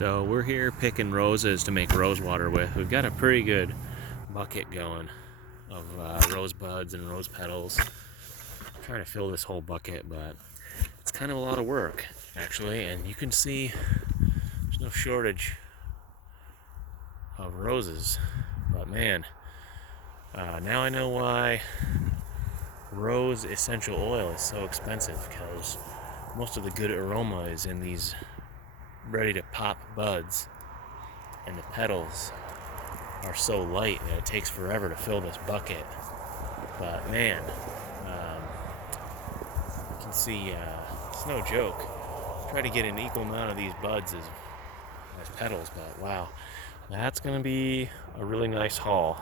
So we're here picking roses to make rosewater with. We've got a pretty good bucket going of rose buds and rose petals. I'm trying to fill this whole bucket, but it's kind of a lot of work actually, and you can see there's no shortage of roses. But man, now I know why rose essential oil is so expensive, because most of the good aroma is in these ready to pop buds, and the petals are so light that it takes forever to fill this bucket. But man, you can see it's no joke. Try to get an equal amount of these buds as petals, but wow, that's gonna be a really nice haul.